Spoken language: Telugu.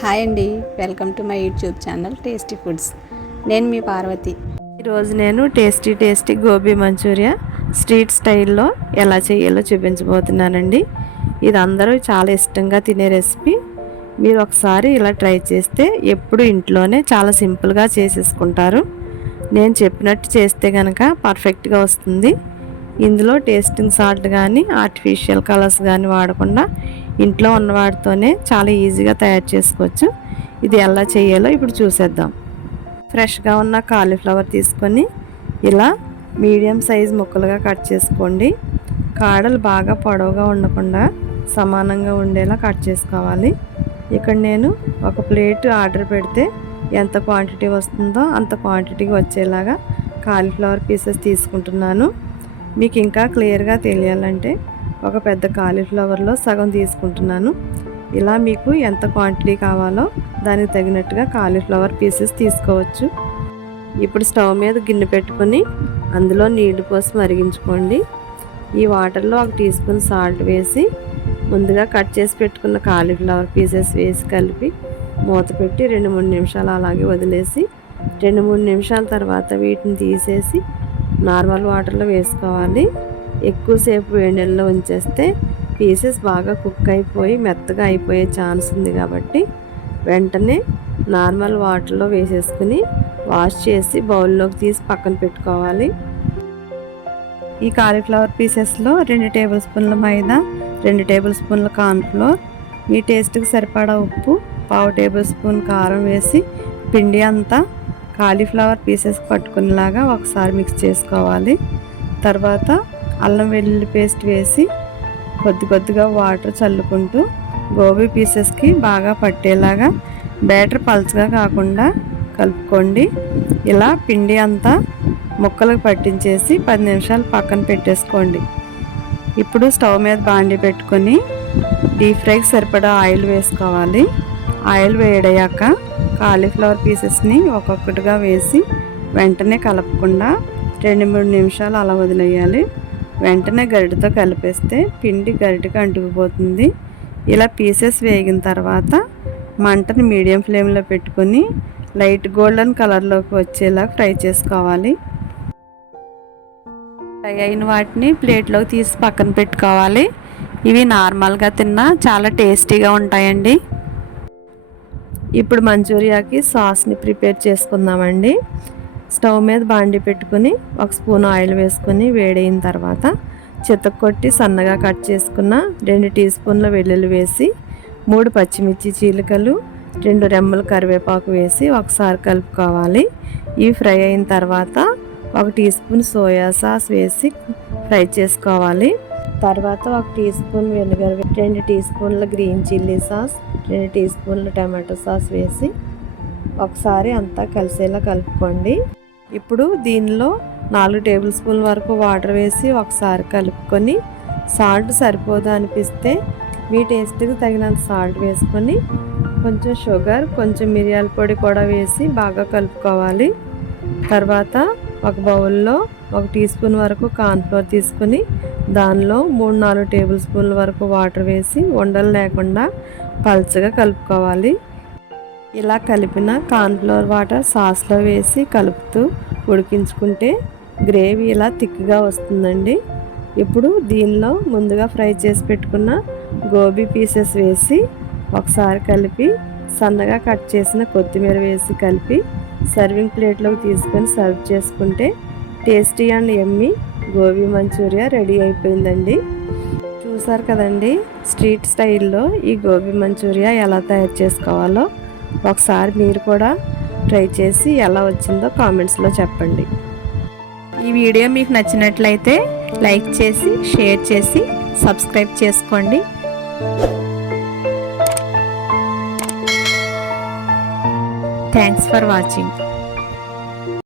హాయ్ అండి, welcome to my YouTube channel tasty foods. నేను మీ పార్వతి. ఈరోజు నేను టేస్టీ గోబీ మంచూరియా స్ట్రీట్ స్టైల్లో ఎలా చేయాలో చూపించబోతున్నానండి. ఇది అందరూ చాలా ఇష్టంగా తినే రెసిపీ. మీరు ఒకసారి ఇలా ట్రై చేస్తే ఎప్పుడు ఇంట్లోనే చాలా సింపుల్గా చేసేసుకుంటారు. నేను చెప్పినట్టు చేస్తే కనుక పర్ఫెక్ట్గా వస్తుంది. ఇందులో టేస్టింగ్ సాల్ట్ కానీ ఆర్టిఫిషియల్ కలర్స్ కానీ వాడకుండా ఇంట్లో ఉన్న వాటితోనే చాలా ఈజీగా తయారు చేసుకోవచ్చు. ఇది ఎలా చేయాలో ఇప్పుడు చూసేద్దాం. ఫ్రెష్గా ఉన్న కాలీఫ్లవర్ తీసుకొని ఇలా మీడియం సైజ్ ముక్కలుగా కట్ చేసుకోండి. కాడలు బాగా పొడవుగా ఉండకుండా సమానంగా ఉండేలా కట్ చేసుకోవాలి. ఇక్కడ నేను ఒక ప్లేట్ ఆర్డర్ పెడితే ఎంత క్వాంటిటీ వస్తుందో అంత క్వాంటిటీకి వచ్చేలాగా కాలీఫ్లవర్ పీసెస్ తీసుకుంటున్నాను. మీకు ఇంకా క్లియర్గా తెలియాలంటే ఒక పెద్ద కాలీఫ్లవర్లో సగం తీసుకుంటున్నాను. ఇలా మీకు ఎంత క్వాంటిటీ కావాలో దానికి తగినట్టుగా కాలీఫ్లవర్ పీసెస్ తీసుకోవచ్చు. ఇప్పుడు స్టవ్ మీద గిన్నె పెట్టుకొని అందులో నీళ్లు పోసి మరిగించుకోండి. ఈ వాటర్లో 1 టీ స్పూన్ సాల్ట్ వేసి ముందుగా కట్ చేసి పెట్టుకున్న కాలీఫ్లవర్ పీసెస్ వేసి కలిపి మూత పెట్టి 2-3 నిమిషాలు అలాగే వదిలేసి 2-3 నిమిషాల తర్వాత వీటిని తీసేసి నార్మల్ వాటర్లో వేసుకోవాలి. ఎక్కువసేపు వేడి నీళ్ళలో ఉంచేస్తే పీసెస్ బాగా కుక్ అయిపోయి మెత్తగా అయిపోయే ఛాన్స్ ఉంది కాబట్టి వెంటనే నార్మల్ వాటర్లో వేసేసుకుని వాష్ చేసి బౌల్లోకి తీసి పక్కన పెట్టుకోవాలి. ఈ కాలీఫ్లవర్ పీసెస్లో 2 టేబుల్ స్పూన్ల మైదా, 2 టేబుల్ స్పూన్ల కార్న్ఫ్లోర్, మీ టేస్ట్కి సరిపడా ఉప్పు, 1/2 టేబుల్ స్పూన్ కారం వేసి పిండి అంతా కాలీఫ్లవర్ పీసెస్ పట్టుకునేలాగా ఒకసారి మిక్స్ చేసుకోవాలి. తర్వాత అల్లం వెల్లుల్లి పేస్ట్ వేసి కొద్దిగా వాటర్ చల్లుకుంటూ గోబీ పీసెస్కి బాగా పట్టేలాగా బ్యాటర్ పల్చగా కాకుండా కలుపుకోండి. ఇలా పిండి అంతా ముక్కలకు పట్టించేసి 10 నిమిషాలు పక్కన పెట్టేసుకోండి. ఇప్పుడు స్టవ్ మీద బాండి పెట్టుకొని డీప్ ఫ్రైకి సరిపడా ఆయిల్ వేసుకోవాలి. ఆయిల్ వేడయ్యాక కాలీఫ్లవర్ పీసెస్ని ఒక్కొక్కటిగా వేసి వెంటనే కలపకుండా 2-3 నిమిషాలు అలా వదిలేయాలి. వెంటనే గరిటెతో కలిపేస్తే పిండి గరిటెకి అంటుకుపోతుంది. ఇలా పీసెస్ వేగిన తర్వాత మంటని మీడియం ఫ్లేమ్లో పెట్టుకొని లైట్ గోల్డెన్ కలర్లోకి వచ్చేలా ఫ్రై చేసుకోవాలి. ఫ్రై అయిన వాటిని ప్లేట్లోకి తీసి పక్కన పెట్టుకోవాలి. ఇవి నార్మల్గా తిన్నా చాలా టేస్టీగా ఉంటాయండి. ఇప్పుడు మంచూరియాకి సాస్ని ప్రిపేర్ చేసుకుందామండి. స్టవ్ మీద బాండి పెట్టుకుని 1 స్పూన్ ఆయిల్ వేసుకొని వేడైన తర్వాత చితక్కొట్టి సన్నగా కట్ చేసుకున్న 2 టీ స్పూన్ల వెల్లుల్లి వేసి 3 పచ్చిమిర్చి చీలికలు, 2 రెమ్మల కరివేపాకు వేసి ఒకసారి కలుపుకోవాలి. ఇవి ఫ్రై అయిన తర్వాత 1 టీ స్పూన్ సోయా సాస్ వేసి ఫ్రై చేసుకోవాలి. తర్వాత 1 టీ స్పూన్ వెనిగర్, 2 టీ స్పూన్ల గ్రీన్ చిల్లీ సాస్, 2 టీ స్పూన్ల టమాటో సాస్ వేసి ఒకసారి అంతా కలిసేలా కలుపుకోండి. ఇప్పుడు దీనిలో 4 టేబుల్ స్పూన్ల వరకు వాటర్ వేసి ఒకసారి కలుపుకొని సాల్ట్ సరిపోదు అనిపిస్తే మీ టేస్ట్కి తగినంత సాల్ట్ వేసుకొని కొంచెం షుగర్, కొంచెం మిరియాల పొడి కూడా వేసి బాగా కలుపుకోవాలి. తర్వాత ఒక బౌల్లో 1 టీ స్పూన్ వరకు కార్న్ఫ్లోర్ తీసుకొని దానిలో 3-4 టేబుల్ స్పూన్ల వరకు వాటర్ వేసి ఉండలు లేకుండా పల్చగా కలుపుకోవాలి. ఇలా కలిపిన కార్న్ఫ్లోర్ వాటర్ సాస్లో వేసి కలుపుతూ ఉడికించుకుంటే గ్రేవీ ఇలా థిక్గా వస్తుందండి. ఇప్పుడు దీనిలో ముందుగా ఫ్రై చేసి పెట్టుకున్న గోబీ పీసెస్ వేసి ఒకసారి కలిపి సన్నగా కట్ చేసిన కొత్తిమీర వేసి కలిపి సర్వింగ్ ప్లేట్లోకి తీసుకొని సర్వ్ చేసుకుంటే tasty and yummy gobi Manchurian ready అయిపోయిందండి. చూసారు కదండి, స్ట్రీట్ స్టైల్లో ఈ గోబీ మంచూరియా ఎలా తయారు చేసుకోవాలో ఒకసారి మీరు కూడా ట్రై చేసి ఎలా వచ్చిందో కామెంట్స్లో చెప్పండి. ఈ వీడియో మీకు నచ్చినట్లయితే లైక్ చేసి, షేర్ చేసి, సబ్స్క్రైబ్ చేసుకోండి. Thanks for watching.